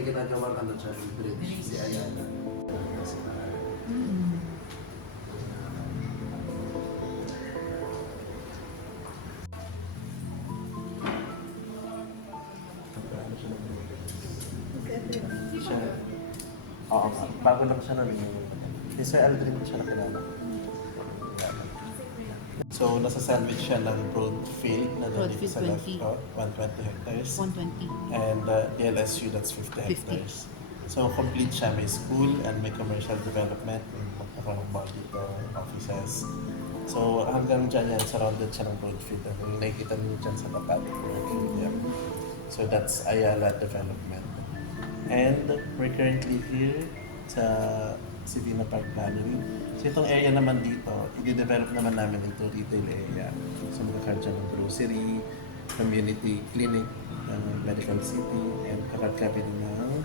may ginagawang ano siya, bridge, si Ayala. Siya, oo nga, bago lang siya nun. Si Sir Aldrin siya nakilala. So, nasa sandwich siya ng Broadfield na nandito sa left 20. ko, 120 hectares. 120. And LSU, that's 50 hectares. So, complete siya. May school and may commercial development. May magkakaroon ng dito, offices. So, hanggang dyan yan, surrounded siya ng Broadfield. Yung nakikita niyo dyan sa tapat. Yeah. So, that's Ayala Development. And we're currently here sa Sivina Park Gallery. So itong area naman dito, i-develop naman namin into retail area. So magkakaroon siya ng grocery, community clinic, medical city, and kakad-kapit ng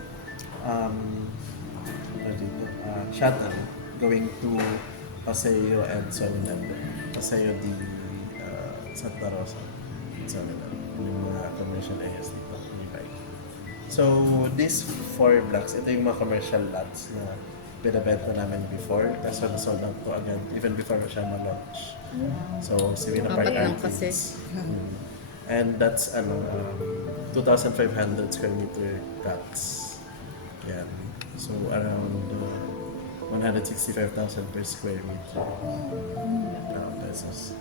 shuttle going to Paseo and Soledad. Paseo di Santa Rosa and Soledad. Yung mga commercial areas dito. So, these 4 blocks, ito yung mga commercial lots na binabenta namin before. Kaso na-sold out to agad, even before na siya ma-launch. So, Sivina Park Apat lang Arcades. And that's 2,500 square meter plots. Yan. So, around 165,000 per square meter. Pesos.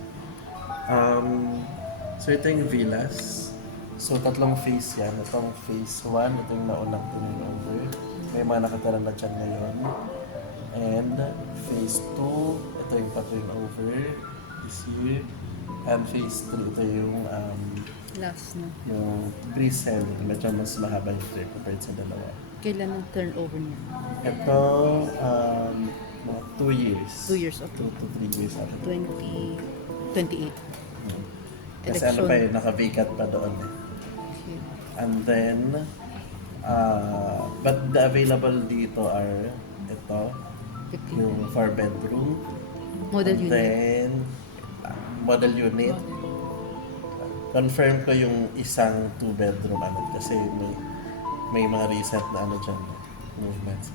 So, ito yung villas. So, tatlong phase yan. Itong phase 1, ito yung naunang turnover. May mga nakatara na dyan ngayon. And phase 2, ito yung pa-turnover this year. And phase 3, ito yung Last na. yung pre-selling. Medyo mas mahaba yung term compared sa dalawa. Kailan ang turnover niya? Ito, mga 2 years. 2 years of 2 to 3 years after. 2028. Kasi ano pa eh, naka-vacant pa doon eh. Okay. And then, but the available dito are ito, 15. yung 4-bedroom. Model And unit. then, model unit. Confirm ko yung isang 2-bedroom ano kasi may mga recent na ano dyan, movements.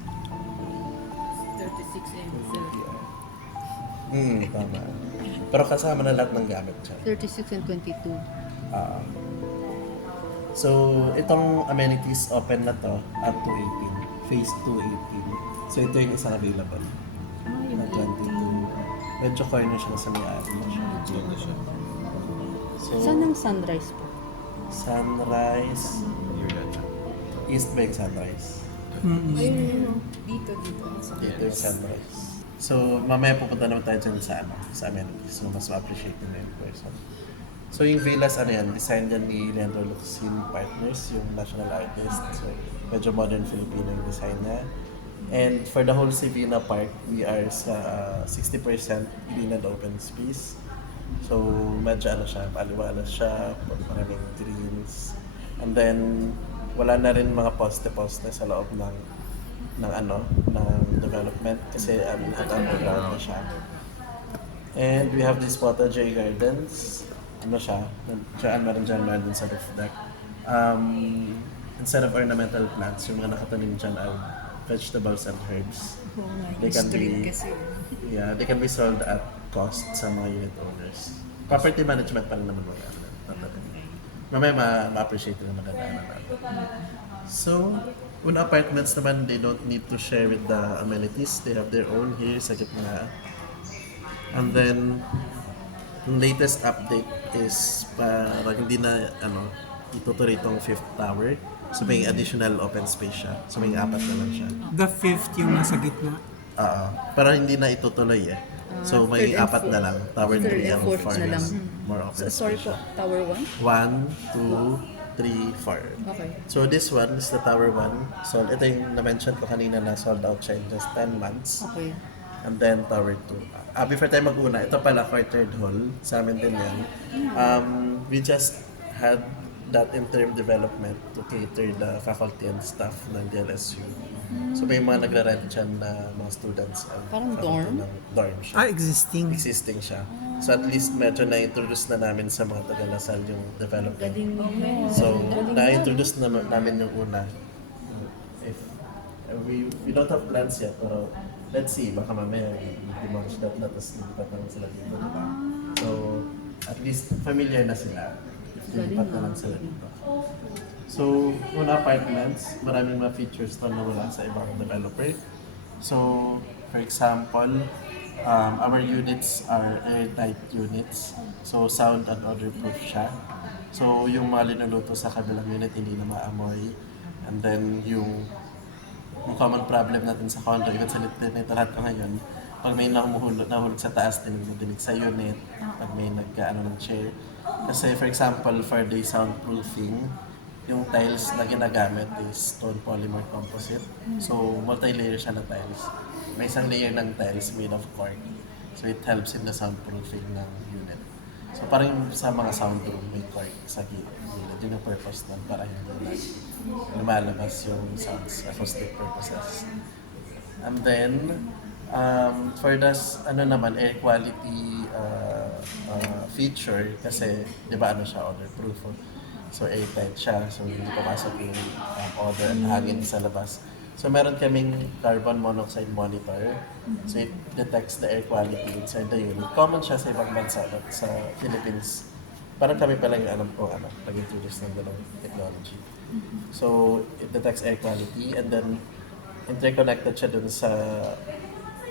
36 Tama. Pero kasama na lahat ng gamit dyan. 36 and 22. So, itong amenities open na to up to 18. Phase 2, 18. So, ito yung isang available. Na 22. Medyo corner siya sa may-ari na siya. So, Saan ang sunrise po? Sunrise. East Bank Sunrise. Dito. Dito yung Sunrise. So, mamaya pupunta naman tayo dyan sa amenities. So, mas ma-appreciate nyo yung person. So, yung villas, design yan ni Leandro Luxin Partners, yung national artist. So, medyo modern Filipino yung design niya. And for the whole Sivina Park, we are sa 60% green and open space. So, medyo paliwala siya, maraming greens. And then, wala na rin mga poste-poste sa loob ng development kasi at underground na siya. And we have this Pota J Gardens. Meron dyan sa roof deck. Instead of ornamental plants, yung mga nakatanim dyan are vegetables and herbs. They can be sold at cost sa mga unit owners. Property management pa rin naman mga mamaya ma-appreciate yung magandaan natin. So, apartments naman, they don't need to share with the amenities. They have their own here sa gitna. And then, yung latest update is para hindi na itutuloy itong 5th tower. So, may additional open space siya. So, may 4 na lang siya. The 5th yung nasa gitna. Pero hindi na itutuloy eh. So, may 4 na lang. Tower 3 and 4 na lang. More open Sorry space po, siya. Tower 1? 1, 2, 3, 4. Okay. So this one is the Tower 1. So ito yung na-mention ko kanina na sold out siya in just 10 months. Okay. And then Tower 2. Before tayo mag-una, ito pala quartered hall. Sa amin din yan. We just had that interim development to cater the faculty and staff ng DLSU. So may mga nagra-rent dyan na mga students. Parang faculty dorm? ng dorm siya. Existing. Existing siya. So at least medyo na-introduce na namin sa mga taga-Lasal yung development. So na-introduce namin yung una. we don't have plans yet, pero let's see, baka mamaya demolish that na, tapos lipat na lang sila dito, di ba? So, at least familiar na sila. Lipat na lang sila dito. So, una apartments, maraming mga features to na wala sa ibang developer. So, for example, our units are airtight units. So, sound and odor-proof siya. So, yung mga linuluto sa kabilang unit hindi na maamoy. And then, yung common problem natin sa condo, even sa lahat ko ngayon, pag may nahulog sa taas, dinig sa unit, pag may nagkaano ng chair. Kasi for example, for the soundproofing, yung tiles na ginagamit is stone polymer composite. So, multi-layer siya na tiles. May isang layer ng tiles made of cork. So, it helps in the soundproofing ng unit. So, parang sa mga sound room, may cork sa gilid. Yun yung purpose nun, para hindi lumalabas yung sounds, acoustic purposes. And then, for this, air quality feature, kasi, di ba siya, odor-proof. So, airtight siya. So, hindi papasok yung odor at hangin sa labas. So, meron kaming carbon monoxide monitor. So, it detects the air quality inside the unit. Common siya sa ibang bansa, but sa Philippines, parang kami pa lang yung nag-introduce ng ganong technology. So, it detects air quality and then interconnected siya dun sa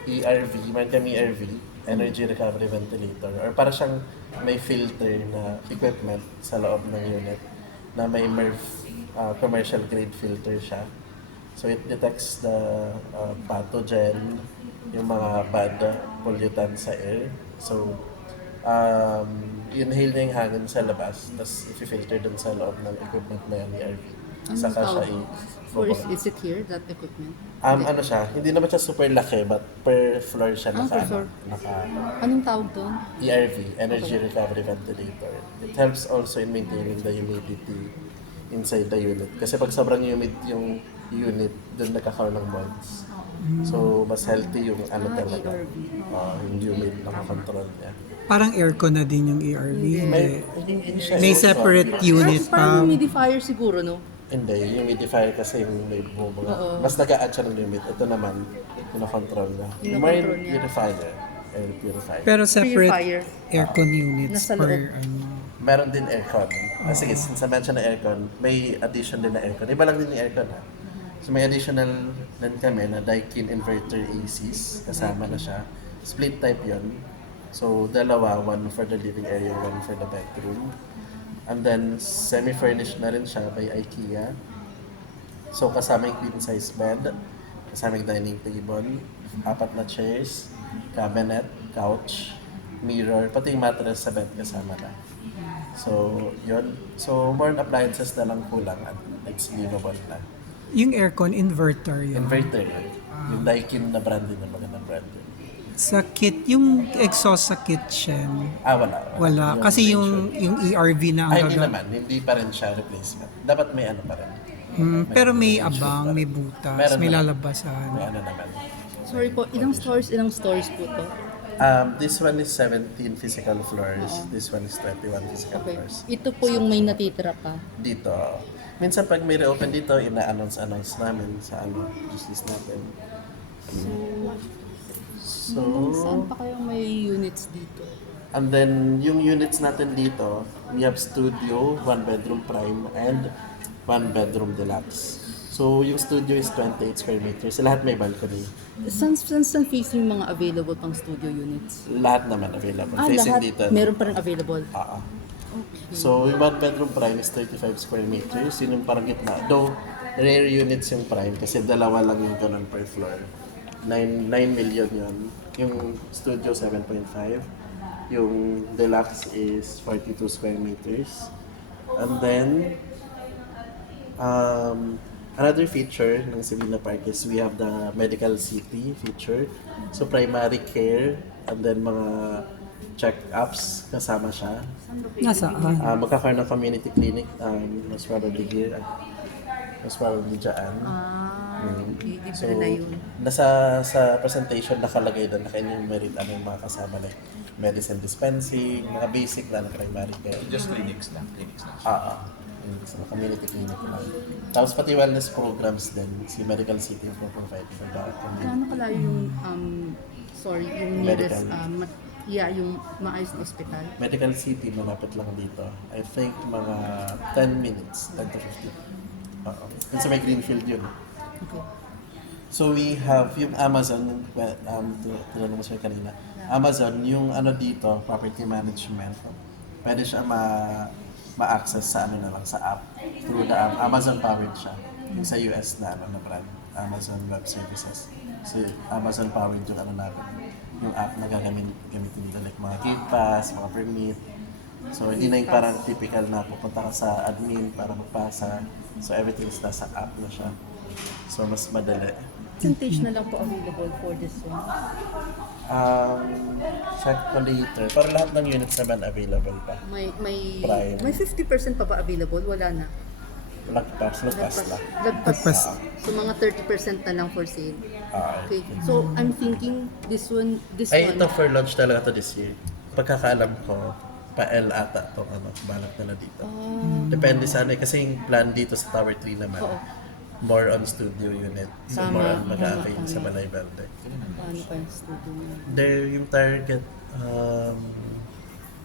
ERV, meron kami ERV, Energy Recovery Ventilator, or para siyang may filter na equipment sa loob ng unit na may MERV commercial grade filter siya. So it detects the pathogen, yung mga bad pollutants sa air. So inhale niya yung hangin sa labas, tapos i-filter dun sa loob ng equipment na yan, ERV. Saka siya Is it here, that equipment? hindi naman siya super laki, but per floor siya per floor. naka Anong tawag doon? ERV, Energy Recovery Ventilator. It helps also in maintaining the humidity inside the unit. Kasi pag sobrang humid yung unit, doon nagkakaroon ng mods. So, mas healthy yung talaga. Yung humid, nakakontrol niya. Parang aircon na din yung ERV. May siya separate unit pa. Parang humidifier siguro, no? Hindi, yung humidifier kasi yung may bumbunga. Mas nag-a-add siya ng limit. Ito naman, pinakontrol na. More purifier. Air purifier. Pero separate Purifier. aircon units Nasa per Meron din aircon. Sige, since na-mention na aircon, may addition din na aircon. Iba lang din yung aircon ha. So may additional din kami na Daikin inverter ACs. Kasama na siya. Split type yon. So dalawa, one for the living area, one for the bedroom. And then semi-furnished na rin siya by IKEA. So kasama yung queen size bed, kasama yung dining table, 4 na chairs, cabinet, couch, mirror, pati yung mattress sa bed kasama na. So, yun. So, more appliances na lang kulang at it's livable na. Yung aircon inverter yun. Inverter yun. Yung Daikin na brand din, yung magandang brand din. Sa kit, yung exhaust sa kitchen, Wala. wala. Kasi yung ERV na ang hindi gagamit. naman. Hindi pa rin siya replacement. Dapat may pa rin. Pero may shoot abang, pa may rin. butas, Meron may naman. lalabasan. May naman. Sorry po, ilang stories po to? This one is 17 physical floors. This one is 21 physical Okay. floors. Ito po yung may natitira pa. Dito. Minsan pag may reopen dito, ina-announce namin sa justice natin. So, Saan pa kayo may units dito? and then yung units natin dito, we have studio, 1 bedroom prime, and 1 bedroom deluxe. So yung studio is 28 square meters. Lahat may balcony. Saan facing yung mga available pang studio units? Lahat naman available. Facing Lahat dito. meron pa rin available. So, yung 1 bedroom prime is 35 square meters. Yun yung parang gitna. Though, rare units yung prime kasi dalawa lang yung ganun per floor. 9 million yun. Yung studio, 7.5. Yung deluxe is 42 square meters. And then, another feature ng Savina Park is we have the medical city feature. So, primary care and then mga check-ups kasama siya. Nasaan? Magkakaroon ng community clinic, most probably here, most probably dyan. Okay. Libre So, na yun. sa presentation nakalagay doon, naka-enumerate yung mga kasama like medicine dispensing, mga basic na primary care. Just clinics lang. Ah, clinics, mga community clinic lang. Tapos pati wellness programs din, si Medical City po provide for that. Gaano kalayo yung, yung nearest, Medical. yung maayos na ospital? Medical City, malapit lang dito. I think mga 10 minutes, 10 to 15. Oo. Yun sa may Greenfield yun. Okay. So we have yung Amazon, tinanong mo siya kanina. Amazon, yung ano dito, property management, pwede siya ma-access sa ano na lang, sa app. Through the app. Amazon powered siya. Yung sa US na ano na brand, Amazon Web Services. So Amazon powered yung ano natin, yung app na gamitin nila, like mga gate pass, mga permit. So hindi na yung parang typical na pupunta ka sa admin para magpasa. So everything is nasa app na siya. So mas madali. Percentage na lang po available for this one. Check ko later. Para lahat ng units naman available pa. May Prime. may 50% pa ba available? Wala na. Lagpas lang. Lagpas. So mga 30% na lang for sale. Okay. Okay. So I'm thinking this one. Ay, ito for launch talaga to this year. Pagkakaalam ko, pa-L ata itong ano, balak nila dito. Depende sa ano eh, kasi yung plan dito sa Tower 3 naman, Oo. more on studio unit. So Tama. more on mag-a-avail Tama. sa Balay Verde. Paano pa yung studio niya? There, yung target,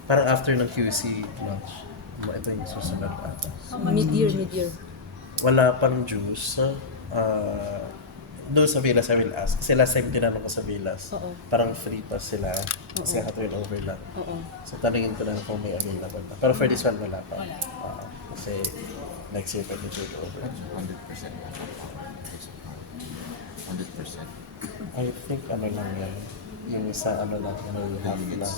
parang after ng QC launch, ito yung susunod ata. Mid-year. Wala pang juice. Doon sa Villas, I will ask. Kasi last time tinanong ko sa Villas, Oo. parang free pass sila. Kasi turnover lang. Oo. So tanungin ko lang kung may available pa. Pero for this one, wala pa. Kasi next year pa may turnover. 100%. 100%. I think ano lang yan. Yung isa ano lang, ano half lang.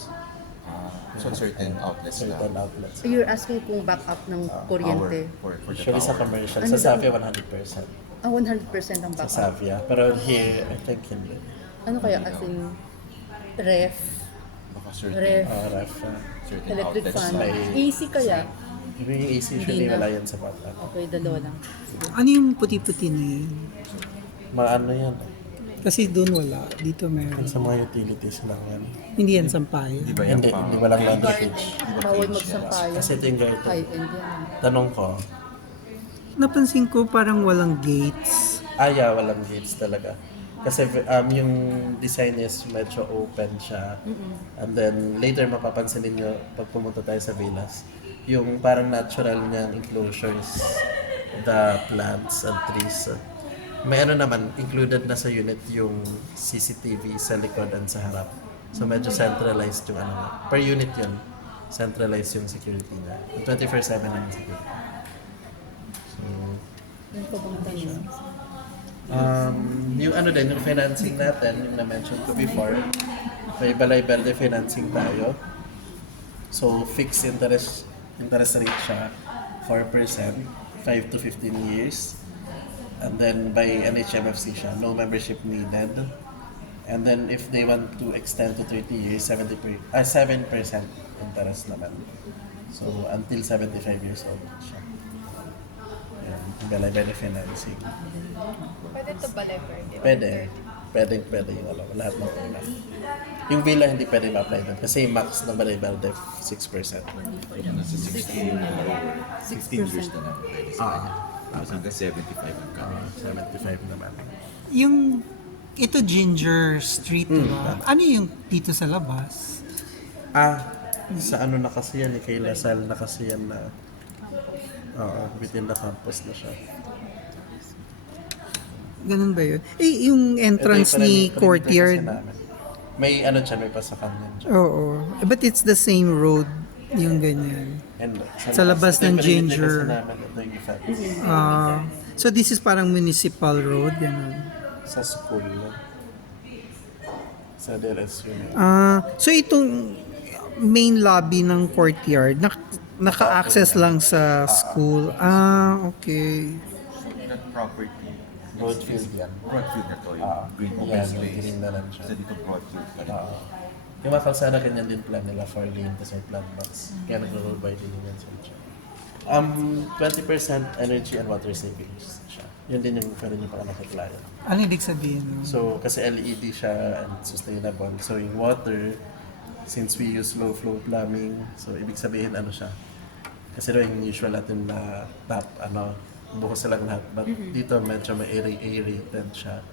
So certain outlets Certain lang. outlets. So you're asking kung backup ng kuryente? For the Usually sa tower. commercial. Ano Sa daw? Savia, 100%. 100% ang Sa backup. Savia. Pero here, I think hindi. Ano kaya as in ref, Baka certain, ref, Ref. certain electric outlets fan, lang. AC kaya? Yung AC usually Hindi na. wala yan sa bata. Okay, dalawa lang. Sige. Ano yung puti-puti na yun? Mga ano yan. Kasi doon wala. Dito meron. Sa mga utilities lang yan. Hindi yan sampayan. Di ba yan Hindi, pang... hindi walang laundry cage. Di ba Bawal cage yan? magsampayan. Kasi ito yung ganito. High-end yan. Tanong ko, Napansin ko parang walang gates. walang gates talaga. Kasi yung design is medyo open siya. And then later mapapansin ninyo pag pumunta tayo sa villas, yung parang natural niyan enclosures, the plants and trees. May ano naman, included na sa unit yung CCTV sa likod and sa harap. So medyo centralized yung ano na. Per unit yun, centralized yung security niya. 24/7 naman security. So, Yan pa bang tanong? yung ano din, yung financing natin, yung na-mention ko before, may Balay Verde financing tayo. So, fixed interest rate siya, 4%, 5 to 15 years. And then by NHMFC siya, no membership needed. And then if they want to extend to 30 years, 7% interest naman. So, until 75 years old siya. Yan, yung Balay Verde financing. Pwede ito Balay Verde. Pwede yung alam, lahat ng una. Yung villa hindi pwede ma-apply doon kasi yung max ng Balay Verde 6%. Nasa 16 years na lang. Pwede sa kanya. Tapos hanggang 75 ang kami. 75 naman. Yung ito Ginger Street, diba? Ano yung dito sa labas? Sa ano na kasi yan, kay Lasal na kasi yan na within the campus na siya. Ganun ba yun? Eh, yung entrance Ito yung ni perimeter courtyard. kasi namin. May ano siya, may pasakan yan siya. Oo. But it's the same road, yung ganyan. And Sa labas ito yung ng perimeter Ginger. kasi namin, ito yung effects. So this is parang municipal road, ganun. Sa school. Sa DLSU na. So itong main lobby ng courtyard, naka-access lang sa school. Okay. That property, Broadfield yan. Broadfield na to, yung green open Yan, space. green na lang siya. Kasi dito Broadfield pa rin. Yung mga kalsada ganyan din plan nila for lane kasi may plant box. Kaya nagro-roll by din yan sa siya. 20% energy and water savings siya. Yun din yung pwede nyo pa nakakilala. Ano ibig sabihin? So, kasi LED siya and sustainable. So, yung water, since we use low flow plumbing, so ibig sabihin ano siya, Kasi yung usual natin na top, bukas silang lahat. But dito medyo may aerated siya.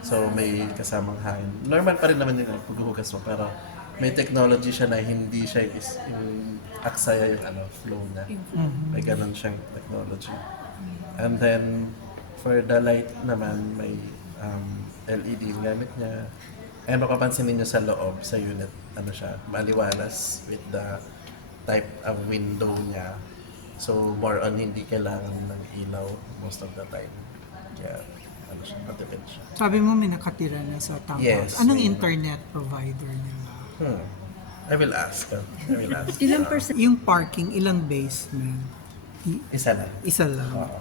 So may kasamang hangin. Normal pa rin naman yung paghuhugas mo, pero may technology siya na hindi siya yung aksaya yung flow niya. May ganun siyang technology. And then, for the light naman, may LED yung gamit niya. And mapapansin ninyo sa loob, sa unit, siya, maliwalas with the type of window niya. So, more on hindi kailangan ng ilaw most of the time. Kaya, siya, matipid siya. Sabi mo may nakatira na sa townhouse. Yes, Anong may- internet provider nila? I will ask. Ilang percent? Yung parking, ilang basement? Isa na. Isa lang. Oo.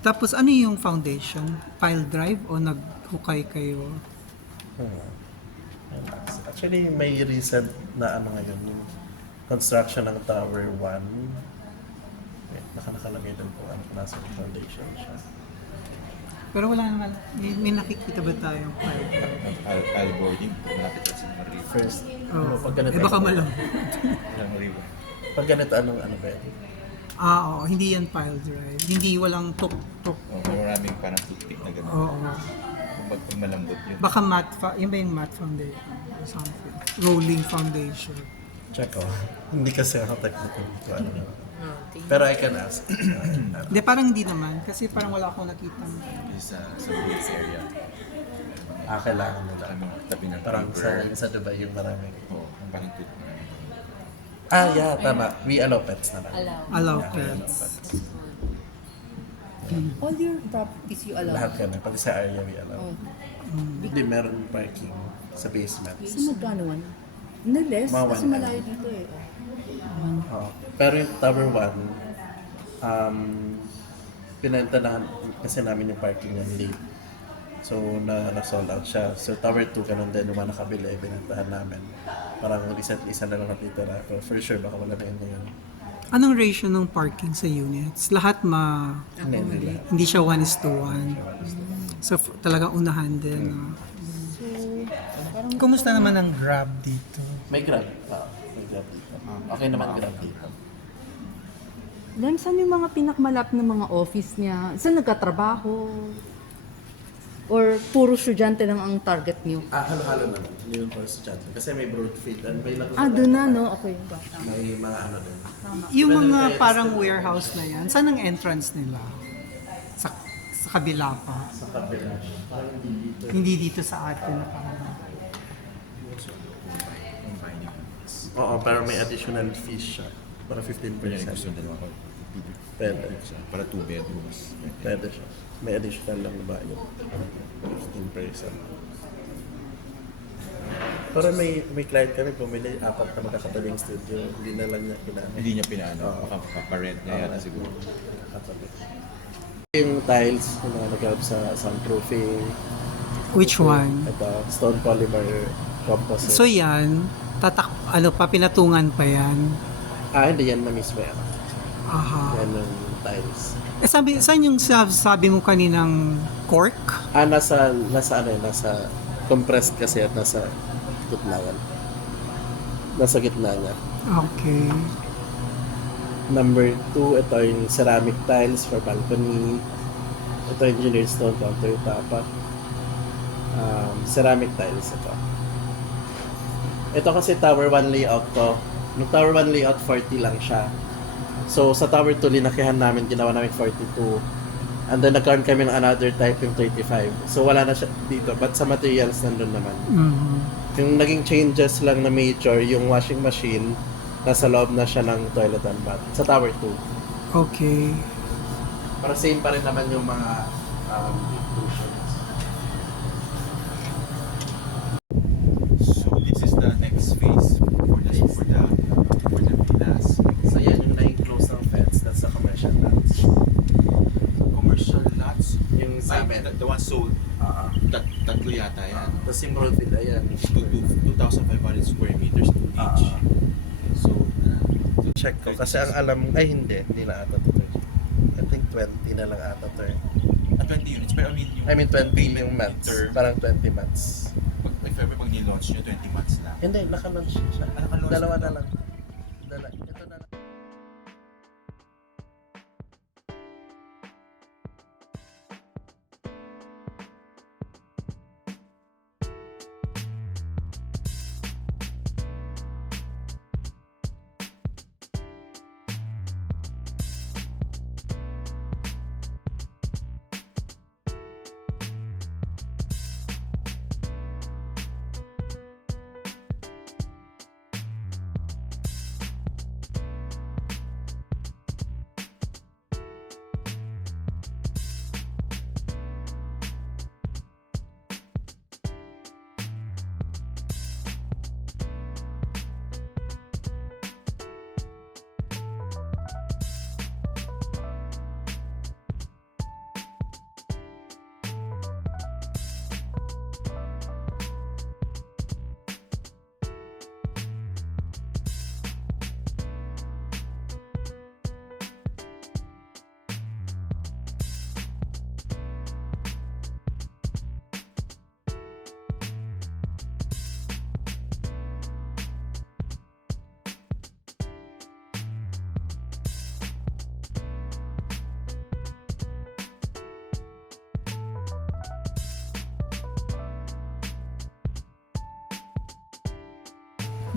Tapos ano yung foundation? Pile drive o naghukay kayo? Actually, may recent na ngayon, yung construction ng Tower 1. Wait, nakalagay doon po ang nasa foundation siya. Pero wala naman, may nakikita ba tayong pile drive? Alboarding, malapit sa Marie. First, Oh. pag ganito, Baka malam. River. Pag ganito, anong ba yun? Oo, hindi yan pile drive. Hindi walang tuk-tuk. Maraming parang toothpick na gano'n. Oo. Pag malambot yun. Baka yun ba yung matte foundation? Or something. Rolling foundation. Check ko. Hindi kasi ako technical to ano yun. Pero I can ask. Hindi, parang hindi naman. Kasi parang wala akong nakita. Sa Belize area. Kailangan nila. Kami tabi ng Parang river. sa Dubai yung maraming. Oo, parang tooth na. Yeah, tama. We allow pets naman. Allow Yeah, pets. All your properties you allow? Lahat kami. Pati sa area we allow. Oh. Hindi, meron parking sa basement. So magkano man? No less, Mga kasi 1M. malayo dito eh. Pero yung Tower 1, pinenta na kasi namin yung parking niya late. So, na-sold out siya. So, Tower 2, ganun din, yung mga nakabili, binentahan namin. Parang recently, isa na lang natitira. Pero for sure, baka wala na yun ngayon. Anong ratio ng parking sa units? Lahat Hindi lahat. hindi siya 1:1. So, talagang unahan din. no? Kumusta naman ang Grab dito? May Grab. May Grab dito. Okay naman Grab dito. Then, saan yung mga pinakmalap na mga office niya? Saan nagkatrabaho? Or puro estudyante lang ang target niyo? Halo-halo naman. Hindi yung for estudyante. Kasi may broadfield. And may Doon na, no? Okay. May mga din. Yung mga parang warehouse na yan, saan ang entrance nila? Sa kabila pa. Sa kabila. Parang hindi dito. Hindi dito sa atin. Parang. Combining. Oo, pero may additional fees siya. Para 15%. Kaya gusto nila ako. Pwede. Para 2 bedrooms. Pwede siya. May additional lang na bayad. 15%. Pero may client kami, bumili 4 na magkakatabing studio. Hindi na lang niya kinamit. Hindi niya pinaano. Oo. Makaparent niya yan siguro. Katabi. Yung tiles na nag-help sa soundproofing. Which one? Ito, stone polymer composite. So yan, papinatungan pa yan. Hindi yan na mismo yan. Aha. Yan yung tiles. Saan yung sabi mo kaninang cork? Nasa compressed kasi at nasa gitna yan. Nasa gitna niya. Okay. Number 2, ito yung ceramic tiles for balcony. Ito engineered stone countertop. Ceramic tiles ito. Ito kasi Tower 1 layout to. Nung Tower 1 layout, 40 lang siya. So sa Tower 2, linakihan namin, ginawa namin 42. And then nagkaroon kami ng another type yung 35. So wala na siya dito. But sa materials, nandun naman. Mhm. Yung naging changes lang na major, yung washing machine, nasa loob na siya ng toilet and bath. Sa Tower 2. Okay. Para same pa rin naman yung mga inclusions. So this is the next phase for the Pinas. So yan yung na-enclose ng fence, that's the commercial lots. Commercial lots. Yung sa amin. The one sold. Tatlo yata yan. Tapos yung broadfield, ayan. 2,500 square meters to each. So, Check ko, kasi ang alam, hindi na ata to. I think 20 na lang ata to. 20 units. Pero I mean 20 payment yung months, meter, parang 20 months. if ever pag nilaunch nyo, 20 months lang. Hindi, naka-launch siya. Naka-launch Dalawa na na lang.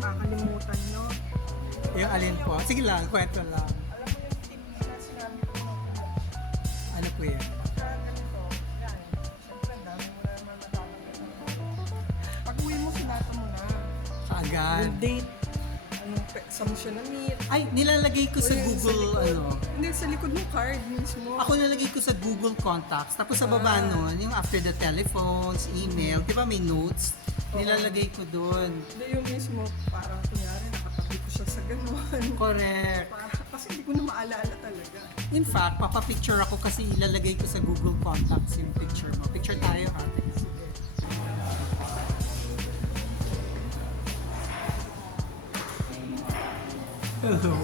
makakalimutan, no? Yung alin po? Sige lang, kwento lang. Ano po yan? Pag uwi mo, sinata mo na. Kaagad. Yung date, saan mo siya na-meet. Ay, nilalagay ko sa O yun, Google, likod. ano. Hindi, sa likod ng card mismo. Ako nilalagay ko sa Google Contacts. Tapos sa baba nun, yung after the telephones, email, di ba may notes? Nilalagay ko doon. Hindi, yung mismo, parang kunyari, nakatabi ko siya sa ganun. Correct. Kasi hindi ko na maalala talaga. In fact, papapicture ako kasi ilalagay ko sa Google Contacts yung picture mo. Picture tayo, ate. Hello.